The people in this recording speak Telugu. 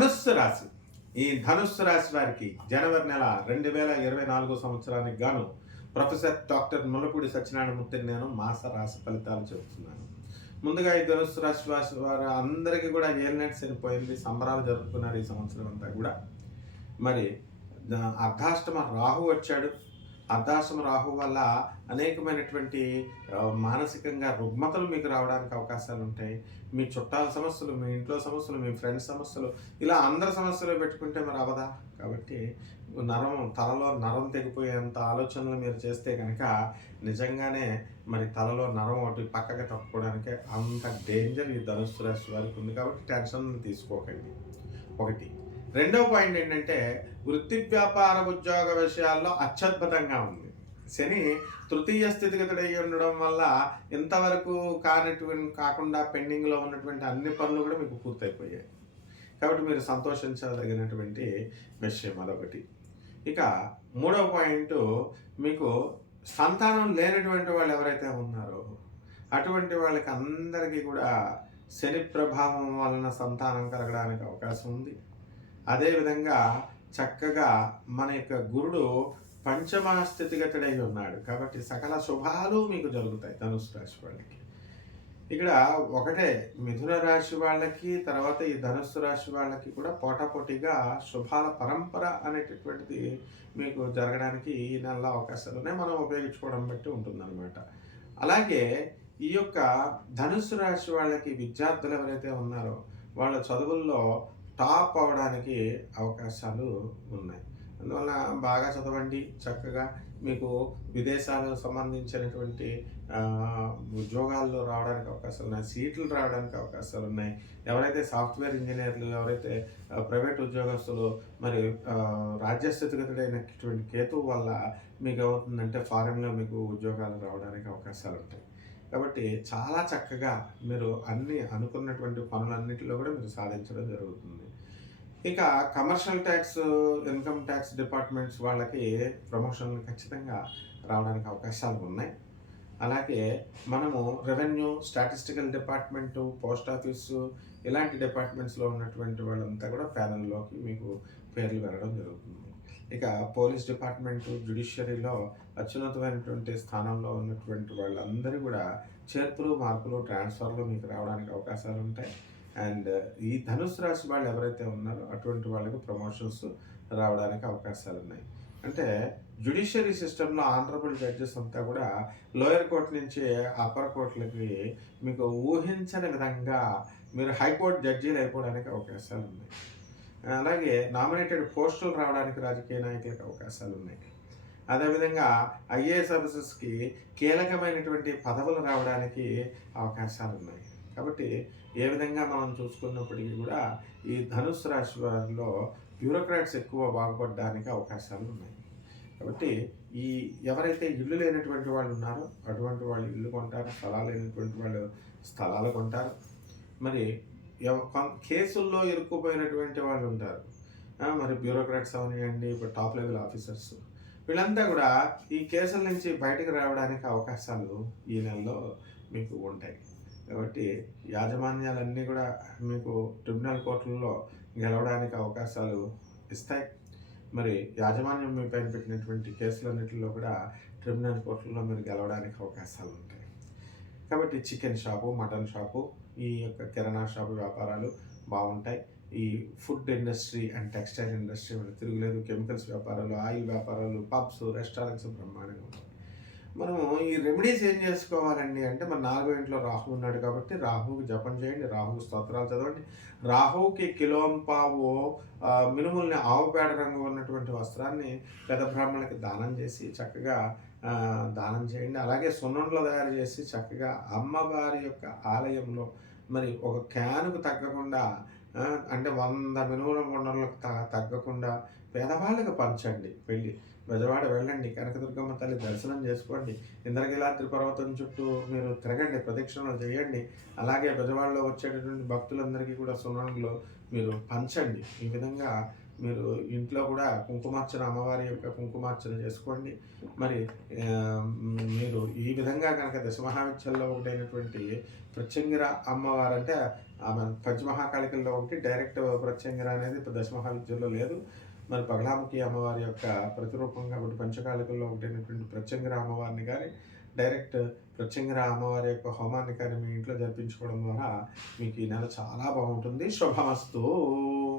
ధనుస్సు రాశి. ఈ ధనుస్సు రాశి వారికి జనవరి నెల 2024 సంవత్సరానికి గాను ప్రొఫెసర్ డాక్టర్ ముల్లపూడి సత్యనారాయణమూర్తిని నేను మాస రాశి ఫలితాలు చెబుతున్నాను. ముందుగా ఈ ధనుస్సు రాశి వారు అందరికీ కూడా ఏలినాటి శని పోయింది, సంబరాలు జరుపుకున్నారు ఈ సంవత్సరం అంతా కూడా. మరి అర్ధాష్టమ రాహు వచ్చాడు. అర్ధాష్టమ రాహు వల్ల అనేకమైనటువంటి మానసికంగా రుగ్మతలు మీకు రావడానికి అవకాశాలు ఉంటాయి. మీ చుట్టాల సమస్యలు, మీ ఇంట్లో సమస్యలు, మీ ఫ్రెండ్స్ సమస్యలు, ఇలా అందరి సమస్యలు పెట్టుకుంటే మరి అవదా. కాబట్టి తలలో నరం తెగిపోయేంత ఆలోచనలు మీరు చేస్తే కనుక నిజంగానే మరి తలలో నరం ఒకటి పక్కకి తప్పుకోవడానికి అంత డేంజర్ ఈ ధనుస్సు రాశి వారికి ఉంది. కాబట్టి టెన్షన్ తీసుకోకండి. ఒకటి. రెండవ పాయింట్ ఏంటంటే వృత్తి వ్యాపార ఉద్యోగ విషయాల్లో అత్యద్భుతంగా ఉంది. శని తృతీయ స్థితిగతుడై ఉండడం వల్ల ఇంతవరకు కాకుండా పెండింగ్లో ఉన్నటువంటి అన్ని పనులు కూడా మీకు పూర్తయిపోయాయి. కాబట్టి మీరు సంతోషించదగినటువంటి విషయం అదొకటి. ఇక మూడవ పాయింట్, మీకు సంతానం లేనటువంటి వాళ్ళు ఎవరైతే ఉన్నారో అటువంటి వాళ్ళకి అందరికీ కూడా శని ప్రభావం వలన సంతానం కలగడానికి అవకాశం ఉంది. అదేవిధంగా చక్కగా మన యొక్క గురుడు పంచమ స్థితిగతుడై ఉన్నాడు. కాబట్టి సకల శుభాలు మీకు జరుగుతాయి ధనుసు రాశి వాళ్ళకి. ఇక్కడ ఒకటే మిథున రాశి వాళ్ళకి, తర్వాత ఈ ధనుస్సు రాశి వాళ్ళకి కూడా పోటాపోటీగా శుభాల పరంపర అనేటటువంటిది మీకు జరగడానికి ఈ నెలలో అవకాశాలు ఉన్నాయి. మనం ఉపయోగించుకోవడం బట్టి ఉంటుందన్నమాట. అలాగే ఈ యొక్క ధనుస్సు రాశి వాళ్ళకి విద్యార్థులు ఎవరైతే ఉన్నారో వాళ్ళ చదువుల్లో టాప్ అవడానికి అవకాశాలు ఉన్నాయి. అందువల్ల బాగా చదవండి. చక్కగా మీకు విదేశాలకు సంబంధించినటువంటి ఉద్యోగాల్లో రావడానికి అవకాశాలు ఉన్నాయి, సీట్లు రావడానికి అవకాశాలు ఉన్నాయి. ఎవరైతే సాఫ్ట్వేర్ ఇంజనీర్లు, ఎవరైతే ప్రైవేట్ ఉద్యోగస్తులు, మరి రాజ్యస్థితిగతుడైనటువంటి కేతువు వల్ల మీకు ఏమవుతుందంటే ఫారెన్లో మీకు ఉద్యోగాలు రావడానికి అవకాశాలు ఉంటాయి. కాబట్టి చాలా చక్కగా మీరు అనుకున్నటువంటి పనులన్నింటిలో కూడా మీరు సాధించడం జరుగుతుంది. ఇక commercial tax, income tax departments వాళ్ళకి ప్రమోషన్లు ఖచ్చితంగా రావడానికి అవకాశాలు ఉన్నాయి. అలాగే మనము revenue, statistical department, post office ఇలాంటి డిపార్ట్మెంట్స్లో ఉన్నటువంటి వాళ్ళంతా కూడా ప్యానెల్లోకి మీకు పేర్లు వెళ్ళడం జరుగుతుంది. ఇక పోలీస్ డిపార్ట్మెంటు, జ్యుడిషియరీలో అత్యున్నతమైనటువంటి స్థానంలో ఉన్నటువంటి వాళ్ళందరూ కూడా చేర్పులు, మార్పులు, ట్రాన్స్ఫర్లు మీకు రావడానికి అవకాశాలు ఉంటాయి. అండ్ ఈ ధనుసు రాశి వాళ్ళు ఎవరైతే ఉన్నారో అటువంటి వాళ్ళకి ప్రమోషన్స్ రావడానికి అవకాశాలు ఉన్నాయి. అంటే జ్యుడిషియరీ సిస్టంలో ఆనరబుల్ జడ్జెస్ అంతా కూడా లోయర్ కోర్టు నుంచి అప్పర్ కోర్టులకి మీకు ఊహించని విధంగా మీరు హైకోర్టు జడ్జీలు అయిపోవడానికి అవకాశాలు ఉన్నాయి. అలాగే నామినేటెడ్ పోస్టులు రావడానికి రాజకీయ నాయకులకు అవకాశాలు ఉన్నాయి. అదేవిధంగా ఐఏఎస్ ఆఫీసర్స్కి కీలకమైనటువంటి పదవులు రావడానికి అవకాశాలు ఉన్నాయి. కాబట్టి ఏ విధంగా మనం చూసుకున్నప్పటికీ కూడా ఈ ధనుసు రాశి వారిలో బ్యూరోక్రాట్స్ ఎక్కువ బాగుపడడానికి అవకాశాలు ఉన్నాయి. కాబట్టి ఈ ఎవరైతే ఇల్లు లేనటువంటి వాళ్ళు ఉన్నారో అటువంటి వాళ్ళు ఇల్లు కొంటారు, స్థలాలు లేనటువంటి వాళ్ళు స్థలాలు కొంటారు. మరి కేసుల్లో ఇరుక్కుపోయినటువంటి వాళ్ళు ఉంటారు. మరి బ్యూరోక్రాట్స్ అవనివ్వండి, ఇప్పుడు టాప్ లెవెల్ ఆఫీసర్స్, వీళ్ళంతా కూడా ఈ కేసుల నుంచి బయటకు రావడానికి అవకాశాలు ఈ నెలలో మీకు ఉంటాయి. కాబట్టి యాజమాన్యాలన్నీ కూడా మీకు ట్రిబ్యునల్ కోర్టులలో గెలవడానికి అవకాశాలు ఇస్తాయి. మరి యాజమాన్యం మీ పైన పెట్టినటువంటి కేసులన్నింటిలో కూడా ట్రిబ్యునల్ కోర్టులలో మీరు గెలవడానికి అవకాశాలు ఉంటాయి. కాబట్టి చికెన్ షాపు, మటన్ షాపు, ఈ యొక్క కిరాణా షాపు వ్యాపారాలు బాగుంటాయి. ఈ food industry and textile industry తిరుగులేదు, కెమికల్స్ వ్యాపారాలు, ఆయిల్ వ్యాపారాలు, పబ్స్, రెస్టారెంట్స్ బ్రహ్మాండంగా ఉంటాయి. మనము ఈ రెమెడీస్ ఏం చేసుకోవాలండి అంటే, మన 4వ ఇంట్లో రాహు ఉన్నాడు కాబట్టి రాహువుకి జపం చేయండి, రాహువు స్తోత్రాలు చదవండి. రాహువుకి కిలోంపావు మినుముల్ని ఆవు పేడ రంగు ఉన్నటువంటి వస్త్రాన్ని పెద్ద బ్రాహ్మణులకి దానం చేసి చక్కగా దానం చేయండి. అలాగే సున్నుండలు తయారు చేసి చక్కగా అమ్మవారి యొక్క ఆలయంలో మరి ఒక క్యానుకు తగ్గకుండా, అంటే 100 మినుముల గుండలకు తగ్గకుండా పేదవాళ్ళకి పంచండి. బెజవాడ వెళ్ళండి, కనకదుర్గమ్మ తల్లి దర్శనం చేసుకోండి, ఇంద్రకీలాద్రి పర్వతం చుట్టూ మీరు తిరగండి, ప్రదక్షిణలు చేయండి. అలాగే బెజవాడలో వచ్చేటటువంటి భక్తులందరికీ కూడా సున్నుండలు మీరు పంచండి. ఈ విధంగా మీరు ఇంట్లో కూడా కుంకుమార్చన, అమ్మవారి యొక్క కుంకుమార్చన చేసుకోండి. మరి మీరు ఈ విధంగా కనుక దశమహావిద్యల్లో ఒకటైనటువంటి ప్రత్యంగిర అమ్మవారు, అంటే ఆమె పంచమహాకాళికల్లో ఒకటి. డైరెక్ట్ ప్రత్యంగిర అనేది దశమహావిద్యల్లో లేదు. మరి బగలాముఖి అమ్మవారి యొక్క ప్రతిరూపం కాబట్టి పంచకాళికల్లో ఒకటైనటువంటి ప్రత్యంగిర అమ్మవారిని కానీ, డైరెక్ట్ ప్రత్యంగిర అమ్మవారి యొక్క హోమాన్ని కానీ మీ ఇంట్లో జరిపించుకోవడం ద్వారా మీకు ఈ నెల చాలా బాగుంటుంది. శుభమస్తు.